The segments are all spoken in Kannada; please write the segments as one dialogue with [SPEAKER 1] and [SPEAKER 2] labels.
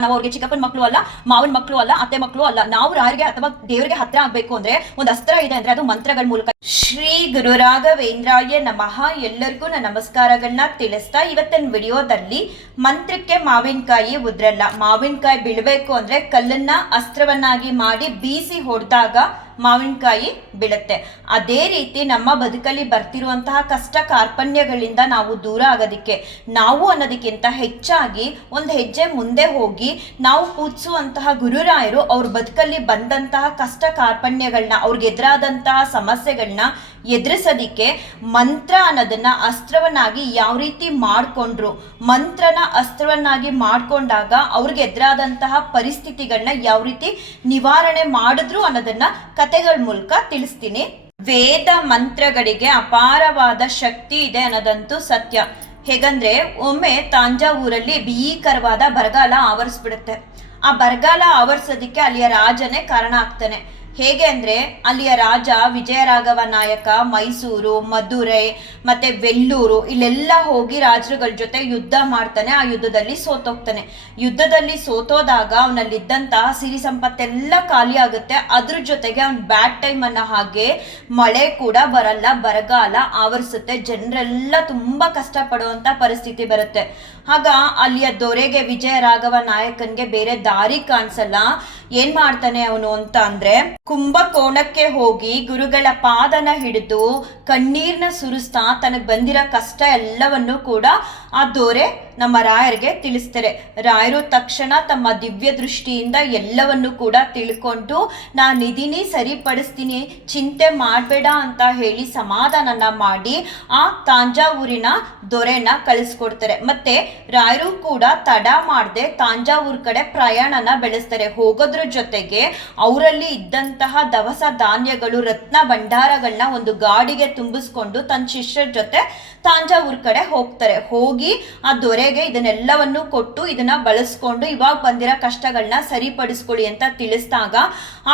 [SPEAKER 1] ನಾವು ಅವ್ರಿಗೆ ಚಿಕ್ಕಪ್ಪನ ಮಕ್ಕಳು ಅಲ್ಲ, ಮಾವನ ಮಕ್ಕಳು ಅಲ್ಲ, ಅತ್ತೆ ಮಕ್ಕಳು ಅಲ್ಲ, ನಾವು ಯಾರಿಗೆ ಅಥವಾ ದೇವರಿಗೆ ಹತ್ರ ಆಗ್ಬೇಕು ಅಂದ್ರೆ ಒಂದು ಅಸ್ತ್ರ ಇದೆ ಅಂದ್ರೆ ಅದು ಮಂತ್ರಗಳ ಮೂಲಕ. ಶ್ರೀ ಗುರು ರಾಘವೇಂದ್ರಾಯ ನಮಃ. ಎಲ್ಲರಿಗೂ ನನ್ನ ನಮಸ್ಕಾರಗಳನ್ನ ತಿಳಿಸ್ತಾ ಇವತ್ತಿನ ವಿಡಿಯೋದಲ್ಲಿ ಮಂತ್ರಕ್ಕೆ ಮಾವಿನಕಾಯಿ ಉದ್ರಲ್ಲ. ಮಾವಿನಕಾಯಿ ಬೀಳಬೇಕು ಅಂದ್ರೆ ಕಲ್ಲನ್ನ ಅಸ್ತ್ರವನ್ನಾಗಿ ಮಾಡಿ ಬೀಸಿ ಹೊಡೆದಾಗ ಮಾವಿನಕಾಯಿ ಬೀಳುತ್ತೆ. ಅದೇ ರೀತಿ ನಮ್ಮ ಬದುಕಲ್ಲಿ ಬರ್ತಿರುವಂತಹ ಕಷ್ಟ ಕಾರ್ಪಣ್ಯಗಳಿಂದ ನಾವು ದೂರ ಆಗೋದಕ್ಕೆ, ನಾವು ಅನ್ನೋದಕ್ಕಿಂತ ಹೆಚ್ಚಾಗಿ ಒಂದು ಹೆಜ್ಜೆ ಮುಂದೆ ಹೋಗಿ ನಾವು ಪೂಜಿಸುವಂತಹ ಗುರುರಾಯರು ಅವ್ರ ಬದುಕಲ್ಲಿ ಬಂದಂತಹ ಕಷ್ಟ ಕಾರ್ಪಣ್ಯಗಳನ್ನ ಅವ್ರಿಗೆ ಎದುರಾದಂತಹ ಸಮಸ್ಯೆಗಳನ್ನ ಎದುರಿಸೋದಿಕ್ಕೆ ಮಂತ್ರ ಅನ್ನೋದನ್ನ ಅಸ್ತ್ರವನ್ನಾಗಿ ಯಾವ ರೀತಿ ಮಾಡ್ಕೊಂಡ್ರು, ಮಂತ್ರನ ಅಸ್ತ್ರವನ್ನಾಗಿ ಮಾಡ್ಕೊಂಡಾಗ ಅವ್ರಿಗೆ ಎದುರಾದಂತಹ ಪರಿಸ್ಥಿತಿಗಳನ್ನ ಯಾವ ರೀತಿ ನಿವಾರಣೆ ಮಾಡಿದ್ರು ಅನ್ನೋದನ್ನ ಕತೆಗಳ ಮೂಲಕ ತಿಳಿಸ್ತೀನಿ. ವೇದ ಮಂತ್ರಗಳಿಗೆ ಅಪಾರವಾದ ಶಕ್ತಿ ಇದೆ ಅನ್ನೋದಂತೂ ಸತ್ಯ. ಹೇಗಂದ್ರೆ, ಒಮ್ಮೆ ತಾಂಜಾವೂರಲ್ಲಿ ಭೀಕರವಾದ ಬರಗಾಲ ಆವರಿಸ್ಬಿಡುತ್ತೆ. ಆ ಬರಗಾಲ ಆವರಿಸೋದಿಕ್ಕೆ ಅಲ್ಲಿಯ ರಾಜನೇ ಕಾರಣ ಆಗ್ತಾನೆ. ಹೇಗೆ ಅಂದರೆ ಅಲ್ಲಿಯ ರಾಜ, ವಿಜಯರಾಘವ ನಾಯಕ, ಮೈಸೂರು, ಮಧುರೈ, ಮತ್ತೆ ವೆಲ್ಲೂರು, ಇಲ್ಲೆಲ್ಲ ಹೋಗಿ ರಾಜರುಗಳ ಜೊತೆ ಯುದ್ಧ ಮಾಡ್ತಾನೆ. ಆ ಯುದ್ಧದಲ್ಲಿ ಸೋತೋಗ್ತಾನೆ. ಯುದ್ಧದಲ್ಲಿ ಸೋತೋದಾಗ ಅವನಲ್ಲಿದ್ದಂತಹ ಸಿರಿ ಸಂಪತ್ತೆಲ್ಲ ಖಾಲಿ ಆಗುತ್ತೆ. ಅದ್ರ ಜೊತೆಗೆ ಅವ್ನ್ ಬ್ಯಾಡ್ ಟೈಮ್ ಅನ್ನ ಹಾಗೆ ಮಳೆ ಕೂಡ ಬರಲ್ಲ, ಬರಗಾಲ ಆವರಿಸುತ್ತೆ. ಜನರೆಲ್ಲ ತುಂಬಾ ಕಷ್ಟಪಡುವಂತ ಪರಿಸ್ಥಿತಿ ಬರುತ್ತೆ. ಆಗ ಅಲ್ಲಿಯ ದೊರೆಗೆ ವಿಜಯ ರಾಘವ ನಾಯಕನ್ಗೆ ಬೇರೆ ದಾರಿ ಕಾಣಿಸಲ್ಲ. ಏನ್ ಮಾಡ್ತಾನೆ ಅವನು ಅಂತ ಅಂದ್ರೆ ಕುಂಭಕೋಣಕ್ಕೆ ಹೋಗಿ ಗುರುಗಳ ಪಾದನ ಹಿಡಿದು ಕಣ್ಣೀರ್ನ ಸುರಿಸ್ತಾ ತನಗೆ ಬಂದಿರೋ ಕಷ್ಟ ಎಲ್ಲವನ್ನು ಕೂಡ ಆ ದೊರೆ ನಮ್ಮ ರಾಯರಿಗೆ ತಿಳಿಸ್ತಾರೆ. ರಾಯರು ತಕ್ಷಣ ತಮ್ಮ ದಿವ್ಯ ದೃಷ್ಟಿಯಿಂದ ಎಲ್ಲವನ್ನು ಕೂಡ ತಿಳ್ಕೊಂಡು ನಾನು ಇದೀನಿ ಸರಿಪಡಿಸ್ತೀನಿ, ಚಿಂತೆ ಮಾಡಬೇಡ ಅಂತ ಹೇಳಿ ಸಮಾಧಾನನ ಮಾಡಿ ಆ ತಾಂಜಾವೂರಿನ ದೊರೆನ ಕಳಿಸ್ಕೊಡ್ತಾರೆ. ಮತ್ತೆ ರಾಯರು ಕೂಡ ತಡ ಮಾಡದೆ ತಾಂಜಾವೂರ್ ಕಡೆ ಪ್ರಯಾಣನ ಬೆಳೆಸ್ತಾರೆ. ಹೋಗೋದ್ರ ಜೊತೆಗೆ ಅವರಲ್ಲಿ ಇದ್ದಂತಹ ದವಸ ಧಾನ್ಯಗಳು, ರತ್ನ ಭಂಡಾರಗಳನ್ನ ಒಂದು ಗಾಡಿಗೆ ತುಂಬಿಸ್ಕೊಂಡು ತನ್ನ ಶಿಷ್ಯರ ಜೊತೆ ತಾಂಜಾವೂರ್ ಕಡೆ ಹೋಗ್ತಾರೆ. ಹೋಗಿ ಆ ದೊರೆಗೆ ಇದನ್ನೆಲ್ಲವನ್ನು ಕೊಟ್ಟು ಇದನ್ನ ಬಳಸ್ಕೊಂಡು ಇವಾಗ ಬಂದಿರೋ ಕಷ್ಟಗಳನ್ನ ಸರಿಪಡಿಸ್ಕೊಳ್ಳಿ ಅಂತ ತಿಳಿಸಿದಾಗ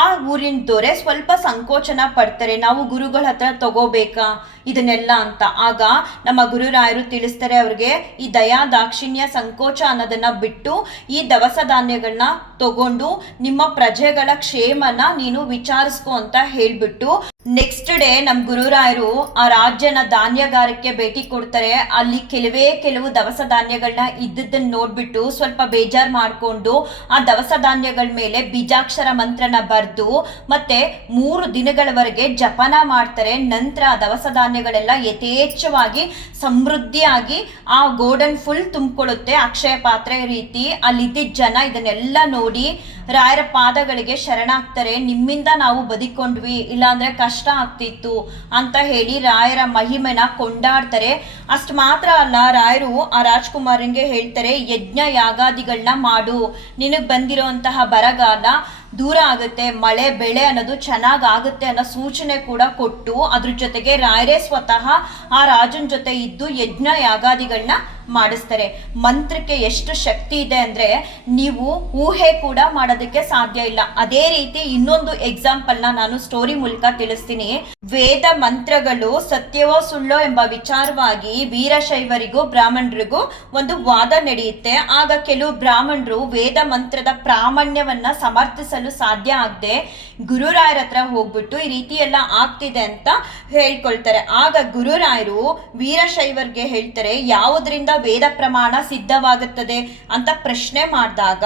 [SPEAKER 1] ಆ ಊರಿನ ದೊರೆ ಸ್ವಲ್ಪ ಸಂಕೋಚನ ಪಡ್ತಾರೆ. ನಾವು ಗುರುಗಳ ಹತ್ರ ತಗೋಬೇಕಾ? ಇದನ್ನೆಲ್ಲ ಅಂತ. ಆಗ ನಮ್ಮ ಗುರುರಾಯರು ತಿಳಿಸ್ತಾರೆ ಅವ್ರಿಗೆ, ಈ ದಯಾ ದಾಕ್ಷಿಣ್ಯ ಸಂಕೋಚ ಅನ್ನೋದನ್ನ ಬಿಟ್ಟು ಈ ದವಸ ಧಾನ್ಯಗಳನ್ನ ತಗೊಂಡು ನಿಮ್ಮ ಪ್ರಜೆಗಳ ಕ್ಷೇಮನ ನೀನು ವಿಚಾರಿಸ್ಕೊ ಅಂತ ಹೇಳ್ಬಿಟ್ಟು ನೆಕ್ಸ್ಟ್ ಡೇ ನಮ್ಮ ಗುರುರಾಯರು ಆ ರಾಜ್ಯನ ಧಾನ್ಯಗಾರಕ್ಕೆ ಭೇಟಿ ಕೊಡ್ತಾರೆ. ಅಲ್ಲಿ ಕೆಲವೇ ಕೆಲವು ದವಸ ಧಾನ್ಯಗಳನ್ನ ಇದ್ದದನ್ನ ನೋಡ್ಬಿಟ್ಟು ಸ್ವಲ್ಪ ಬೇಜಾರ್ ಮಾಡ್ಕೊಂಡು ಆ ದವಸ ಧಾನ್ಯಗಳ ಮೇಲೆ ಬೀಜಾಕ್ಷರ ಮಂತ್ರನ ಬರ್ದು, ಮತ್ತೆ ಮೂರು ದಿನಗಳವರೆಗೆ ಜಪನ ಮಾಡ್ತಾರೆ. ನಂತರ ದವಸ ಧಾನ್ಯಗಳೆಲ್ಲ ಯಥೇಚ್ಛವಾಗಿ ಸಮೃದ್ಧಿಯಾಗಿ ಆ ಗೋಡನ್ ಫುಲ್ ತುಂಬಿಕೊಳ್ಳುತ್ತೆ. ಅಕ್ಷಯ ಪಾತ್ರೆ ರೀತಿ ಅಲ್ಲಿದ್ದ ಜನ ಇದನ್ನೆಲ್ಲ ನೋಡಿ ರಾಯರ ಪಾದಗಳಿಗೆ ಶರಣಾಗ್ತಾರೆ. ನಿಮ್ಮಿಂದ ನಾವು ಬದುಕೊಂಡ್ವಿ, ಇಲ್ಲಾಂದ್ರೆ ಕಷ್ಟ ಆಗ್ತಿತ್ತು ಅಂತ ಹೇಳಿ ರಾಯರ ಮಹಿಮೆನ ಕೊಂಡಾಡ್ತಾರೆ. ಅಷ್ಟು ಮಾತ್ರ ಅಲ್ಲ, ರಾಯರು ಆ ರಾಜ್ಕುಮಾರನ್ಗೆ ಹೇಳ್ತಾರೆ ಯಜ್ಞ ಯಾಗಾದಿಗಳನ್ನ ಮಾಡು. ನಿನಗೆ ಬಂದಿರುವಂತಹ ಬರಗಾಲ ದೂರ ಆಗುತ್ತೆ, ಮಳೆ, ಬೆಳೆ ಅನ್ನೋದು ಚೆನ್ನಾಗಿ ಆಗುತ್ತೆ ಅನ್ನೋ ಸೂಚನೆ ಕೂಡ ಕೊಟ್ಟು ಅದ್ರ ಜೊತೆಗೆ ರಾಯರೇ ಸ್ವತಃ ಆ ರಾಜನ ಜೊತೆ ಇದ್ದು ಯಜ್ಞ ಯಾಗಾದಿಗಳನ್ನ ಮಾಡಿಸ್ತಾರೆ. ಮಂತ್ರಕ್ಕೆ ಎಷ್ಟು ಶಕ್ತಿ ಇದೆ ಅಂದ್ರೆ ನೀವು ಊಹೆ ಕೂಡ ಮಾಡೋದಕ್ಕೆ ಸಾಧ್ಯ ಇಲ್ಲ. ಅದೇ ರೀತಿ ಇನ್ನೊಂದು ಎಕ್ಸಾಂಪಲ್ನ ನಾನು ಸ್ಟೋರಿ ಮೂಲಕ ತಿಳಿಸ್ತೀನಿ. ವೇದ ಮಂತ್ರಗಳು ಸತ್ಯವೋ ಸುಳ್ಳೋ ಎಂಬ ವಿಚಾರವಾಗಿ ವೀರಶೈವರಿಗೂ ಬ್ರಾಹ್ಮಣರಿಗೂ ಒಂದು ವಾದ ನಡೆಯುತ್ತೆ. ಆಗ ಕೆಲವು ಬ್ರಾಹ್ಮಣರು ವೇದ ಮಂತ್ರದ ಪ್ರಾಮಾಣ್ಯವನ್ನ ಸಮರ್ಥಿಸಲು ಸಾಧ್ಯ ಆಗದೆ ಗುರುರಾಯರ ಹತ್ರ ಹೋಗ್ಬಿಟ್ಟು ಈ ರೀತಿ ಎಲ್ಲ ಆಗ್ತಿದೆ ಅಂತ ಹೇಳ್ಕೊಳ್ತಾರೆ. ಆಗ ಗುರುರಾಯರು ವೀರಶೈವರ್ಗೆ ಹೇಳ್ತಾರೆ, ಯಾವುದರಿಂದ ವೇದ ಪ್ರಮಾಣ ಸಿದ್ಧವಾಗುತ್ತದೆ ಅಂತ ಪ್ರಶ್ನೆ ಮಾಡಿದಾಗ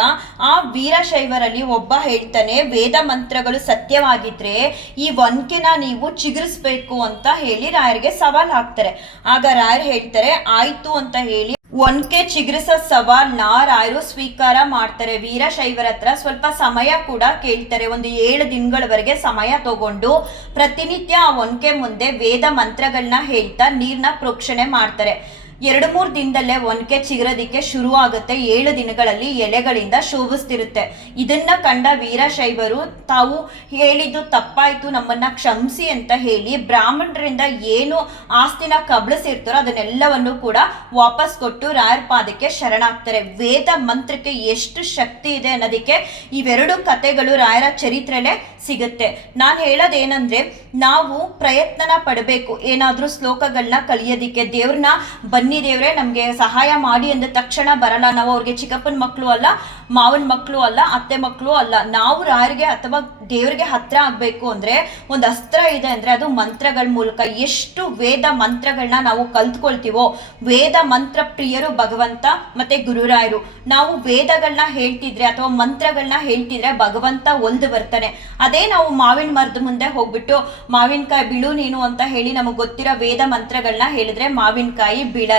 [SPEAKER 1] ಆ ವೀರಶೈವರಲ್ಲಿ ಒಬ್ಬ ಹೇಳ್ತಾನೆ, ವೇದ ಮಂತ್ರಗಳು ಸತ್ಯವಾಗಿದ್ರೆ ಈ ಒನ್ಕೆನ ನೀವು ಚಿಗುರಿಸ್ಬೇಕು ಅಂತ ಹೇಳಿ ರಾಯರಿಗೆ ಸವಾಲ್ ಹಾಕ್ತಾರೆ. ಆಗ ರಾಯರು ಹೇಳ್ತಾರೆ, ಆಯ್ತು ಅಂತ ಹೇಳಿ ಒನ್ಕೆ ಚಿಗುರಿಸೋ ಸವಾಲ್ನ ರಾಯರು ಸ್ವೀಕಾರ ಮಾಡ್ತಾರೆ. ವೀರಶೈವರ ಹತ್ರ ಸ್ವಲ್ಪ ಸಮಯ ಕೂಡ ಕೇಳ್ತಾರೆ. ಒಂದು ಏಳು ದಿನಗಳವರೆಗೆ ಸಮಯ ತಗೊಂಡು ಪ್ರತಿನಿತ್ಯ ಆ ಒನ್ಕೆ ಮುಂದೆ ವೇದ ಮಂತ್ರಗಳನ್ನ ಹೇಳ್ತಾ ನೀರ್ನ ಪ್ರೋಕ್ಷಣೆ ಮಾಡ್ತಾರೆ. ಎರಡು ಮೂರು ದಿನದಲ್ಲೇ ಒನಕೆ ಚಿಗರದಿಕ್ಕೆ ಶುರು ಆಗುತ್ತೆ ಏಳು ದಿನಗಳಲ್ಲಿ ಎಲೆಗಳಿಂದ ಶೋಭಿಸ್ತಿರುತ್ತೆ. ಇದನ್ನ ಕಂಡ ವೀರಶೈವರು, ತಾವು ಹೇಳಿದ್ದು ತಪ್ಪಾಯ್ತು, ನಮ್ಮನ್ನ ಕ್ಷಮಿಸಿ ಅಂತ ಹೇಳಿ ಬ್ರಾಹ್ಮಣರಿಂದ ಏನು ಆಸ್ತಿನ ಕಬಳಿಸಿರ್ತಾರೋ ಅದನ್ನೆಲ್ಲವನ್ನು ಕೂಡ ವಾಪಸ್ ಕೊಟ್ಟು ರಾಯರ ಪಾದಕ್ಕೆ ಶರಣಾಗ್ತಾರೆ. ವೇದ ಮಂತ್ರಕ್ಕೆ ಎಷ್ಟು ಶಕ್ತಿ ಇದೆ ಅನ್ನೋದಕ್ಕೆ ಇವೆರಡು ಕತೆಗಳು ರಾಯರ ಚರಿತ್ರೆಲೆ ಸಿಗುತ್ತೆ. ನಾನು ಹೇಳೋದೇನಂದ್ರೆ, ನಾವು ಪ್ರಯತ್ನನ ಪಡಬೇಕು. ಏನಾದರೂ ಶ್ಲೋಕಗಳನ್ನ ಕಲಿಯೋದಿಕ್ಕೆ ದೇವ್ರನ್ನ ಬನ್ನಿ ಬನ್ನಿ ದೇವ್ರೆ, ನಮಗೆ ಸಹಾಯ ಮಾಡಿ ಅಂದ ತಕ್ಷಣ ಬರಲ್ಲ. ನಾವು ಅವ್ರಿಗೆ ಚಿಕ್ಕಪ್ಪನ ಮಕ್ಕಳು ಅಲ್ಲ, ಮಾವನ ಮಕ್ಕಳು ಅಲ್ಲ, ಅತ್ತೆ ಮಕ್ಕಳು ಅಲ್ಲ. ನಾವು ರಾಯರಿಗೆ ಅಥವಾ ದೇವ್ರಿಗೆ ಹತ್ರ ಆಗಬೇಕು ಅಂದ್ರೆ, ಒಂದು ಅಸ್ತ್ರ ಇದೆ ಅಂದ್ರೆ ಅದು ಮಂತ್ರಗಳ ಮೂಲಕ. ಎಷ್ಟು ವೇದ ಮಂತ್ರಗಳನ್ನ ನಾವು ಕಲ್ತ್ಕೊಳ್ತೀವೋ, ವೇದ ಮಂತ್ರ ಪ್ರಿಯರು ಭಗವಂತ ಮತ್ತೆ ಗುರುರಾಯರು. ನಾವು ವೇದಗಳನ್ನ ಹೇಳ್ತಿದ್ರೆ ಅಥವಾ ಮಂತ್ರಗಳನ್ನ ಹೇಳ್ತಿದ್ರೆ ಭಗವಂತ ಒಲ್ದು ಬರ್ತಾನೆ ಅದೇ ನಾವು ಮಾವಿನ ಮರದ ಮುಂದೆ ಹೋಗ್ಬಿಟ್ಟು, ಮಾವಿನಕಾಯಿ ಬೀಳು ನೀನು ಅಂತ ಹೇಳಿ ನಮಗೆ ಗೊತ್ತಿರೋ ವೇದ ಮಂತ್ರಗಳನ್ನ ಹೇಳಿದ್ರೆ ಮಾವಿನಕಾಯಿ ಬೀಳಲ್ಲ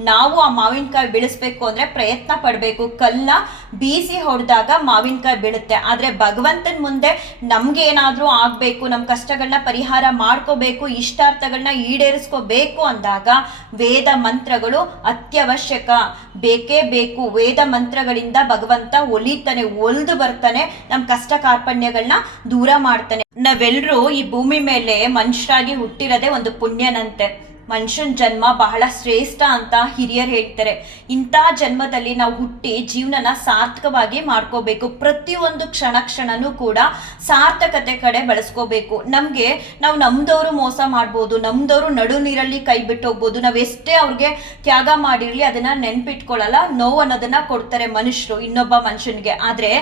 [SPEAKER 1] ನಾವು ಆ ಮಾವಿನಕಾಯಿ ಬೀಳಿಸ್ಬೇಕು ಅಂದ್ರೆ ಪ್ರಯತ್ನ ಪಡಬೇಕು. ಕಲ್ಲ ಬೀಸಿ ಹೊಡೆದಾಗ ಮಾವಿನಕಾಯಿ ಬೀಳುತ್ತೆ. ಆದ್ರೆ ಭಗವಂತನ ಮುಂದೆ ನಮ್ಗೆ ಏನಾದ್ರೂ ಆಗ್ಬೇಕು ನಮ್ಮ ಕಷ್ಟಗಳನ್ನ ಪರಿಹಾರ ಮಾಡ್ಕೋಬೇಕು ಇಷ್ಟಾರ್ಥಗಳನ್ನ ಈಡೇರಿಸ್ಕೋಬೇಕು ಅಂದಾಗ ವೇದ ಮಂತ್ರಗಳು ಅತ್ಯವಶ್ಯಕ. ಬೇಕೇ ಬೇಕು. ವೇದ ಮಂತ್ರಗಳಿಂದ ಭಗವಂತ ಒಲಿತಾನೆ, ಒಲ್ದು ಬರ್ತಾನೆ ನಮ್ಮ ಕಷ್ಟ ಕಾರ್ಪಣ್ಯಗಳನ್ನ ದೂರ ಮಾಡ್ತಾನೆ. ನಾವೆಲ್ಲರೂ ಈ ಭೂಮಿ ಮೇಲೆ ಮನುಷ್ಯರಾಗಿ ಹುಟ್ಟಿರೋದೇ ಒಂದು ಪುಣ್ಯನಂತೆ. ಮನುಷ್ಯನ ಜನ್ಮ ಬಹಳ ಶ್ರೇಷ್ಠ ಅಂತ ಹಿರಿಯರು ಹೇಳ್ತಾರೆ. ಇಂಥ ಜನ್ಮದಲ್ಲಿ ನಾವು ಹುಟ್ಟಿ ಜೀವನನ ಸಾರ್ಥಕವಾಗಿ ಮಾಡ್ಕೋಬೇಕು. ಪ್ರತಿಯೊಂದು ಕ್ಷಣ ಕ್ಷಣನೂ ಕೂಡ ಸಾರ್ಥಕತೆ ಕಡೆ ಬಳಸ್ಕೋಬೇಕು. ನಮಗೆ ನಾವು ನಮ್ದವರು ಮೋಸ ಮಾಡ್ಬೋದು, ನಮ್ದವರು ನಡು ನೀರಲ್ಲಿ ಕೈ ಬಿಟ್ಟು ಹೋಗ್ಬೋದು ನಾವು ಎಷ್ಟೇ ಅವ್ರಿಗೆ ತ್ಯಾಗ ಮಾಡಿರಲಿ ಅದನ್ನ ನೆನ್ಪಿಟ್ಕೊಳ್ಳಲ್ಲ ನೋವು ಅನ್ನೋದನ್ನ ಕೊಡ್ತಾರೆ ಮನುಷ್ಯರು, ಇನ್ನೊಬ್ಬ ಮನುಷ್ಯನಿಗೆ. ಆದರೆ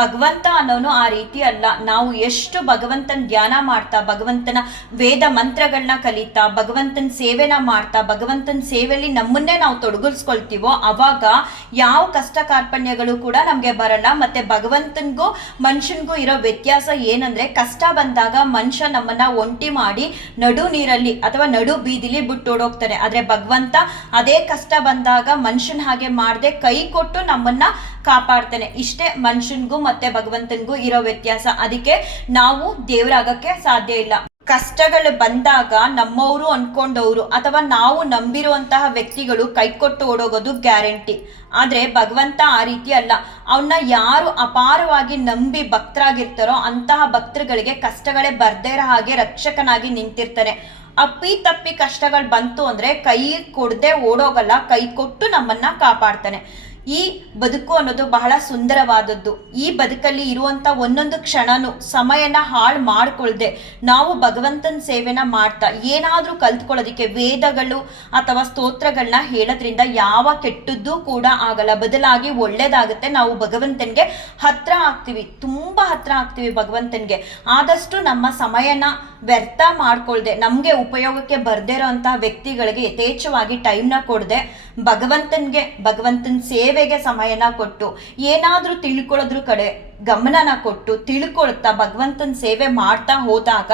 [SPEAKER 1] ಭಗವಂತ ಅನ್ನೋನು ಆ ರೀತಿ ಅಲ್ಲ. ನಾವು ಎಷ್ಟು ಭಗವಂತನ ಧ್ಯಾನ ಮಾಡ್ತಾ, ಭಗವಂತನ ವೇದ ಮಂತ್ರಗಳನ್ನ ಕಲಿತಾ, ಭಗವಂತನ ಸೇವೆನ ಮಾಡ್ತಾ ಭಗವಂತನ ಸೇವೆಯಲ್ಲಿ ನಮ್ಮನ್ನೇ ನಾವು ತೊಡಗಿಸ್ಕೊಳ್ತೀವೋ, ಅವಾಗ ಯಾವ ಕಷ್ಟ ಕಾರ್ಪಣ್ಯಗಳು ಕೂಡ ನಮಗೆ ಬರಲ್ಲ. ಮತ್ತೆ ಭಗವಂತನಿಗೂ, ಮನುಷ್ಯನಿಗೂ ಇರೋ ವ್ಯತ್ಯಾಸ ಏನಂದ್ರೆ, ಕಷ್ಟ ಬಂದಾಗ ಮನುಷ್ಯ ನಮ್ಮನ್ನ ಒಂಟಿ ಮಾಡಿ ನಡು ನೀರಲ್ಲಿ ಅಥವಾ ನಡು ಬೀದಿಲಿ ಬಿಟ್ಟೋಡೋಗ್ತಾನೆ. ಆದ್ರೆ ಭಗವಂತ ಅದೇ ಕಷ್ಟ ಬಂದಾಗ ಮನುಷ್ಯನ ಹಾಗೆ ಮಾಡದೆ ಕೈ ಕೊಟ್ಟು ನಮ್ಮನ್ನ ಕಾಪಾಡ್ತಾನೆ. ಇಷ್ಟೇ ಮನುಷ್ಯನಿಗೂ ಮತ್ತೆ ಭಗವಂತನಿಗೂ ಇರೋ ವ್ಯತ್ಯಾಸ. ಅದಕ್ಕೆ ನಾವು ದೇವರಾಗಕ್ಕೆ ಸಾಧ್ಯ ಇಲ್ಲ. ಕಷ್ಟಗಳು ಬಂದಾಗ ನಮ್ಮವರು ಅನ್ಕೊಂಡವರು ಅಥವಾ ನಾವು ನಂಬಿರುವಂತಹ ವ್ಯಕ್ತಿಗಳು ಕೈಕೊಟ್ಟು ಓಡೋಗೋದು ಗ್ಯಾರಂಟಿ. ಆದರೆ ಭಗವಂತ ಆ ರೀತಿ ಅಲ್ಲ. ಅವನ್ನ ಯಾರು ಅಪಾರವಾಗಿ ನಂಬಿ ಭಕ್ತರಾಗಿರ್ತಾರೋ ಅಂತಹ ಭಕ್ತರುಗಳಿಗೆ ಕಷ್ಟಗಳೇ ಬರ್ದೇ ಇರೋ ಹಾಗೆ ರಕ್ಷಕನಾಗಿ ನಿಂತಿರ್ತಾನೆ ಅಪ್ಪಿ ತಪ್ಪಿ ಕಷ್ಟಗಳು ಬಂತು ಅಂದ್ರೆ ಕೈ ಕೊಡದೆ ಓಡೋಗಲ್ಲ, ಕೈ ಕೊಟ್ಟು ನಮ್ಮನ್ನ ಕಾಪಾಡ್ತಾನೆ. ಈ ಬದುಕು ಅನ್ನೋದು ಬಹಳ ಸುಂದರವಾದದ್ದು. ಈ ಬದುಕಲ್ಲಿ ಇರುವಂತ ಒಂದೊಂದು ಕ್ಷಣನು ಸಮಯನ ಹಾಳು ಮಾಡ್ಕೊಳ್ದೆ ನಾವು ಭಗವಂತನ ಸೇವೆನ ಮಾಡ್ತಾ ಏನಾದರೂ ಕಲ್ತ್ಕೊಳ್ಳೋದಿಕ್ಕೆ ವೇದಗಳು ಅಥವಾ ಸ್ತೋತ್ರಗಳನ್ನ ಹೇಳೋದ್ರಿಂದ ಯಾವ ಕೆಟ್ಟದ್ದು ಕೂಡ ಆಗಲ್ಲ. ಬದಲಾಗಿ ಒಳ್ಳೇದಾಗುತ್ತೆ. ನಾವು ಭಗವಂತನಿಗೆ ಹತ್ರ ಆಗ್ತೀವಿ. ತುಂಬಾ ಹತ್ರ ಆಗ್ತೀವಿ ಭಗವಂತನಿಗೆ. ಆದಷ್ಟು ನಮ್ಮ ಸಮಯನ ವ್ಯರ್ಥ ಮಾಡ್ಕೊಳ್ದೆ. ನಮಗೆ ಉಪಯೋಗಕ್ಕೆ ಬರ್ದೇ ಅಂಥ ವ್ಯಕ್ತಿಗಳಿಗೆ ಯಥೇಚ್ಛವಾಗಿ ಟೈಮ್ನ ಕೊಡದೆ. ಭಗವಂತನಿಗೆ, ಭಗವಂತನ ಸೇವೆಗೆ ಸಮಯನ ಕೊಟ್ಟು, ಏನಾದರೂ ತಿಳ್ಕೊಳ್ಳೋದ್ರ ಕಡೆ ಗಮನನ ಕೊಟ್ಟು, ತಿಳ್ಕೊಳ್ತಾ ಭಗವಂತನ ಸೇವೆ ಮಾಡ್ತಾ ಹೋದಾಗ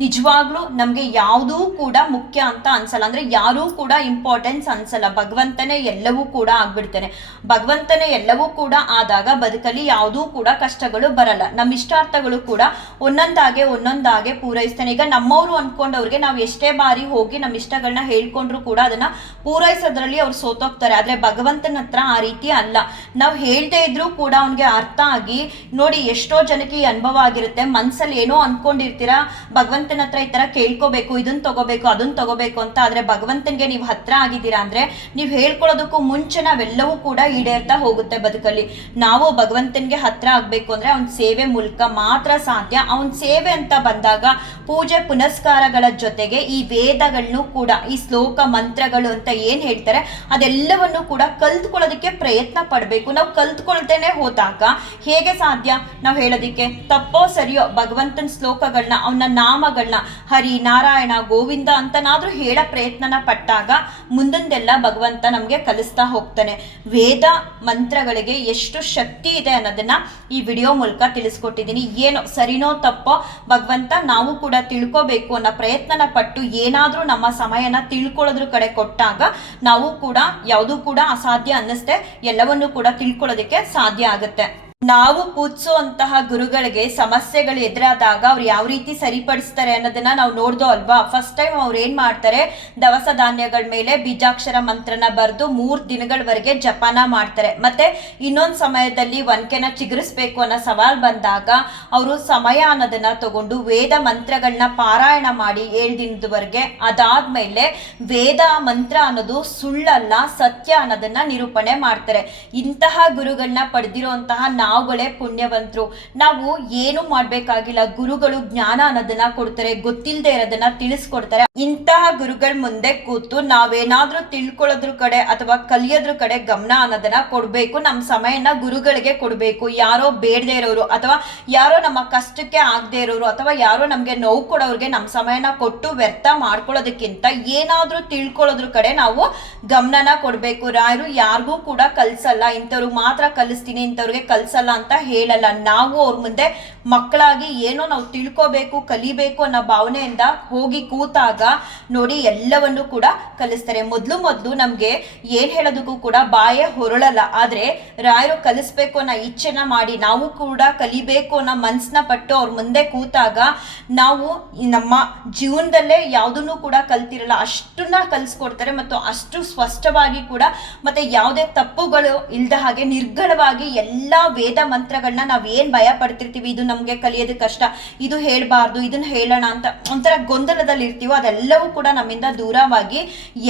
[SPEAKER 1] ನಿಜವಾಗ್ಲೂ ನಮಗೆ ಯಾವುದೂ ಕೂಡ ಮುಖ್ಯ ಅಂತ ಅನ್ಸಲ್ಲ. ಅಂದ್ರೆ ಯಾರೂ ಕೂಡ ಇಂಪಾರ್ಟೆನ್ಸ್ ಅನ್ಸಲ್ಲ. ಭಗವಂತನೇ ಎಲ್ಲವೂ ಕೂಡ ಆಗ್ಬಿಡ್ತಾನೆ ಭಗವಂತನೇ ಎಲ್ಲವೂ ಕೂಡ ಆದಾಗ ಬದುಕಲ್ಲಿ ಯಾವುದೂ ಕೂಡ ಕಷ್ಟಗಳು ಬರಲ್ಲ. ನಮ್ಮ ಇಷ್ಟಾರ್ಥಗಳು ಕೂಡ ಒಂದೊಂದಾಗೆ ಒಂದೊಂದಾಗೆ ಪೂರೈಸ್ತಾನೆ. ಈಗ ನಮ್ಮವರು ಅಂದ್ಕೊಂಡವ್ರಿಗೆ ನಾವು ಎಷ್ಟೇ ಬಾರಿ ಹೋಗಿ ನಮ್ಮ ಇಷ್ಟಗಳನ್ನ ಹೇಳ್ಕೊಂಡ್ರು ಕೂಡ ಅದನ್ನ ಪೂರೈಸೋದ್ರಲ್ಲಿ ಅವ್ರು ಸೋತೋಗ್ತಾರೆ. ಆದರೆ ಭಗವಂತನ ಹತ್ರ ಆ ರೀತಿ ಅಲ್ಲ. ನಾವು ಹೇಳ್ದೇ ಇದ್ರೂ ಕೂಡ ಅವ್ನಿಗೆ ಅರ್ಥ ಆಗಿ ನೋಡಿ ಎಷ್ಟೋ ಜನಕ್ಕೆ ಅನುಭವ ಆಗಿರುತ್ತೆ. ಮನ್ಸಲ್ಲಿ ಏನೋ ಅನ್ಕೊಂಡಿರ್ತೀರಾ ಭಗವಂತನ ಹತ್ರ ಈ ತರ ಕೇಳ್ಕೋಬೇಕು ಇದನ್ನ ತಗೋಬೇಕು ಅದನ್ನ ತಗೋಬೇಕು ಅಂತ ಆದ್ರೆ ಭಗವಂತನಿಗೆ ನೀವು ಹತ್ರ ಆಗಿದ್ದೀರಾ ಅಂದ್ರೆ ನೀವು ಹೇಳ್ಕೊಳ್ಳೋದಕ್ಕೂ ಮುಂಚೆ ನಾವೆಲ್ಲವೂ ಕೂಡ ಈಡೇರ್ತಾ ಹೋಗುತ್ತೆ ಬದುಕಲ್ಲಿ. ನಾವು ಭಗವಂತನಿಗೆ ಹತ್ರ ಆಗ್ಬೇಕು ಅಂದ್ರೆ ಅವನ ಸೇವೆ ಮೂಲಕ ಮಾತ್ರ ಸಾಧ್ಯ. ಅವನ ಸೇವೆ ಅಂತ ಬಂದಾಗ ಪೂಜೆ ಪುನಸ್ಕಾರಗಳ ಜೊತೆಗೆ ಈ ವೇದಗಳನ್ನು ಕೂಡ, ಈ ಶ್ಲೋಕ ಮಂತ್ರಗಳು ಅಂತ ಏನ್ ಹೇಳ್ತಾರೆ ಅದೆಲ್ಲವನ್ನು ಕೂಡ ಕಲ್ತ್ಕೊಳ್ಳೋದಕ್ಕೆ ಪ್ರಯತ್ನ ಪಡಬೇಕು. ನಾವು ಕಲ್ತ್ಕೊಳ್ತೇನೆ ಹೋದಾಗ ಹೇಗೆ ಸಾಧ್ಯ? ನಾವು ಹೇಳೋದಿಕ್ಕೆ ತಪ್ಪೋ ಸರಿಯೋ ಭಗವಂತನ ಶ್ಲೋಕಗಳನ್ನ ಅವನ ನಾಮಗಳನ್ನ ಹರಿ ನಾರಾಯಣ ಗೋವಿಂದ ಅಂತನಾದ್ರೂ ಹೇಳ ಪ್ರಯತ್ನನ ಪಟ್ಟಾಗ ಮುಂದೊಂದೆಲ್ಲ ಭಗವಂತ ನಮಗೆ ಕಲಿಸ್ತಾ ಹೋಗ್ತಾನೆ. ವೇದ ಮಂತ್ರಗಳಿಗೆ ಎಷ್ಟು ಶಕ್ತಿ ಇದೆ ಅನ್ನೋದನ್ನ ಈ ವಿಡಿಯೋ ಮೂಲಕ ತಿಳಿಸ್ಕೊಟ್ಟಿದ್ದೀನಿ. ಏನೋ ಸರಿನೋ ತಪ್ಪೋ ಭಗವಂತ ನಾವು ಕೂಡ ತಿಳ್ಕೋಬೇಕು ಅನ್ನೋ ಪ್ರಯತ್ನನ ಪಟ್ಟು ಏನಾದ್ರೂ ನಮ್ಮ ಸಮಯನ ತಿಳ್ಕೊಳ್ಳೋದ್ರ ಕಡೆ ಕೊಟ್ಟಾಗ ನಾವು ಕೂಡ ಯಾವುದೂ ಕೂಡ ಅಸಾಧ್ಯ ಅನ್ನಿಸ್ದೆ ಎಲ್ಲವನ್ನೂ ಕೂಡ ತಿಳ್ಕೊಳ್ಳೋದಕ್ಕೆ ಸಾಧ್ಯ ಆಗುತ್ತೆ. ನಾವು ಪೂಜಿಸುವಂತಹ ಗುರುಗಳಿಗೆ ಸಮಸ್ಯೆಗಳು ಎದುರಾದಾಗ ಅವ್ರು ಯಾವ ರೀತಿ ಸರಿಪಡಿಸ್ತಾರೆ ಅನ್ನೋದನ್ನ ನಾವು ನೋಡ್ದೋ ಅಲ್ವಾ? ಫಸ್ಟ್ ಟೈಮ್ ಅವ್ರು ಏನ್ ಮಾಡ್ತಾರೆ? ದವಸ ಧಾನ್ಯಗಳ ಮೇಲೆ ಬೀಜಾಕ್ಷರ ಮಂತ್ರನ ಬರೆದು ಮೂರ್ ದಿನಗಳವರೆಗೆ ಜಪಾನ ಮಾಡ್ತಾರೆ. ಮತ್ತೆ ಇನ್ನೊಂದು ಸಮಯದಲ್ಲಿ ಒನ್ಕೆನ ಚಿಗುರಿಸ್ಬೇಕು ಅನ್ನೋ ಸವಾಲ್ ಬಂದಾಗ ಅವರು ಸಮಯ ಅನ್ನೋದನ್ನ ತಗೊಂಡು ವೇದ ಮಂತ್ರಗಳನ್ನ ಪಾರಾಯಣ ಮಾಡಿ ಏಳು ದಿನದವರೆಗೆ ಅದಾದ್ಮೇಲೆ ವೇದ ಮಂತ್ರ ಅನ್ನೋದು ಸುಳ್ಳಲ್ಲ ಸತ್ಯ ಅನ್ನೋದನ್ನ ನಿರೂಪಣೆ ಮಾಡ್ತಾರೆ. ಇಂತಹ ಗುರುಗಳನ್ನ ಪಡೆದಿರುವಂತಹ ನಾವುಗಳೇ ಪುಣ್ಯವಂತರು. ನಾವು ಏನು ಮಾಡ್ಬೇಕಾಗಿಲ್ಲ. ಗುರುಗಳು ಜ್ಞಾನ ಅನ್ನೋದನ್ನ ಕೊಡ್ತಾರೆ ಗೊತ್ತಿಲ್ಲದೆ ಇರೋದನ್ನ ತಿಳಿಸ್ಕೊಡ್ತಾರೆ. ಇಂತಹ ಗುರುಗಳ ಮುಂದೆ ಕೂತು ನಾವೇನಾದ್ರೂ ತಿಳ್ಕೊಳ್ಳೋದ್ರ ಕಡೆ ಅಥವಾ ಕಲಿಯೋದ್ರ ಕಡೆ ಗಮನ ಅನ್ನೋದನ್ನ ಕೊಡ್ಬೇಕು. ನಮ್ಮ ಸಮಯನ ಗುರುಗಳಿಗೆ ಕೊಡ್ಬೇಕು. ಯಾರೋ ಬೇಡದೇ ಇರೋರು ಅಥವಾ ಯಾರೋ ನಮ್ಮ ಕಷ್ಟಕ್ಕೆ ಆಗದೆ ಇರೋರು ಅಥವಾ ಯಾರೋ ನಮ್ಗೆ ನೋವು ಕೊಡೋರಿಗೆ ನಮ್ಮ ಸಮಯನ ಕೊಟ್ಟು ವ್ಯರ್ಥ ಮಾಡ್ಕೊಳ್ಳೋದಕ್ಕಿಂತ ಏನಾದ್ರೂ ತಿಳ್ಕೊಳ್ಳೋದ್ರ ಕಡೆ ನಾವು ಗಮನನ ಕೊಡ್ಬೇಕು. ರಾಯರು ಯಾರಿಗೂ ಕೂಡ ಕಲ್ಸಲ್ಲ. ಇಂಥವ್ರಿಗೆ ಮಾತ್ರ ಕಲಿಸ್ತೀನಿ, ಇಂಥವ್ರಿಗೆ ಕಲ್ಸಲ್ಲ ಅಂತ ಹೇಳಲ್ಲ. ನಾವು ಅವ್ರ ಮುಂದೆ ಮಕ್ಕಳಾಗಿ ಏನೋ ನಾವು ತಿಳ್ಕೋಬೇಕು, ಕಲಿಬೇಕು ಅನ್ನೋ ಭಾವನೆಯಿಂದ ಹೋಗಿ ಕೂತಾಗ ನೋಡಿ ಎಲ್ಲವನ್ನು ಕೂಡ ಕಲಿಸ್ತಾರೆ. ಮೊದಲು ಮೊದಲು ನಮಗೆ ಏನು ಹೇಳೋದಕ್ಕೂ ಕೂಡ ಬಾಯೇ ಹೊರಳಲ್ಲ. ಆದರೆ ರಾಯರು ಕಲಿಸ್ಬೇಕು ಅನ್ನೋ ಇಚ್ಛೆನ ಮಾಡಿ ನಾವು ಕೂಡ ಕಲಿಬೇಕು ಅನ್ನೋ ಮನಸ್ಸನ್ನ ಪಟ್ಟು ಅವ್ರ ಮುಂದೆ ಕೂತಾಗ ನಾವು ನಮ್ಮ ಜೀವನದಲ್ಲೇ ಯಾವುದನ್ನು ಕೂಡ ಕಲ್ತಿರಲ್ಲ. ಅಷ್ಟನ್ನ ಕಲಿಸ್ಕೊಡ್ತಾರೆ ಮತ್ತು ಅಷ್ಟು ಸ್ಪಷ್ಟವಾಗಿ ಕೂಡ ಮತ್ತೆ ಯಾವುದೇ ತಪ್ಪುಗಳು ಇಲ್ದ ಹಾಗೆ ನಿರ್ಗಳವಾಗಿ ಎಲ್ಲ ವೇದ ಮಂತ್ರಗಳನ್ನ ನಾವು ಏನು ಭಯ ಪಡ್ತಿರ್ತೀವಿ, ಇದು ನಮಗೆ ಕಲಿಯೋದು ಕಷ್ಟ, ಇದು ಹೇಳಬಾರ್ದು ಇದನ್ನ ಹೇಳೋಣ ಅಂತ ಒಂಥರ ಗೊಂದಲದಲ್ಲಿ ಇರ್ತೀವೋ ಅದೆಲ್ಲವೂ ಕೂಡ ನಮ್ಮಿಂದ ದೂರವಾಗಿ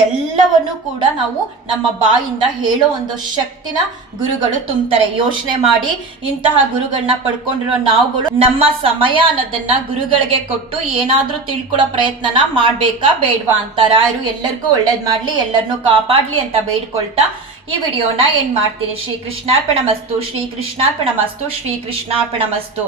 [SPEAKER 1] ಎಲ್ಲವನ್ನು ಕೂಡ ನಾವು ನಮ್ಮ ಬಾಯಿಂದ ಹೇಳೋ ಒಂದು ಶಕ್ತಿನ ಗುರುಗಳು ತುಂಬ್ತಾರೆ. ಯೋಚನೆ ಮಾಡಿ ಇಂತಹ ಗುರುಗಳನ್ನ ಪಡ್ಕೊಂಡಿರೋ ನಾವುಗಳು ನಮ್ಮ ಸಮಯ ಅನ್ನೋದನ್ನ ಗುರುಗಳಿಗೆ ಕೊಟ್ಟು ಏನಾದ್ರೂ ತಿಳ್ಕೊಳ್ಳೋ ಪ್ರಯತ್ನನ ಮಾಡ್ಬೇಕಾ ಬೇಡ್ವಾ ಅಂತ. ರಾಯರು ಎಲ್ಲರಿಗೂ ಒಳ್ಳೇದ್ ಮಾಡ್ಲಿ ಎಲ್ಲರನ್ನೂ ಕಾಪಾಡ್ಲಿ ಅಂತ ಬೇಡ್ಕೊಳ್ತಾ ಈ ವಿಡಿಯೋನ ಏನ್ ಮಾಡ್ತೀನಿ? ಶ್ರೀ ಕೃಷ್ಣಾರ್ಪಣ ಮಸ್ತು ಶ್ರೀ ಕೃಷ್ಣಾರ್ಪಣ ಮಸ್ತು ಶ್ರೀ ಕೃಷ್ಣಾರ್ಪಣ ಮಸ್ತು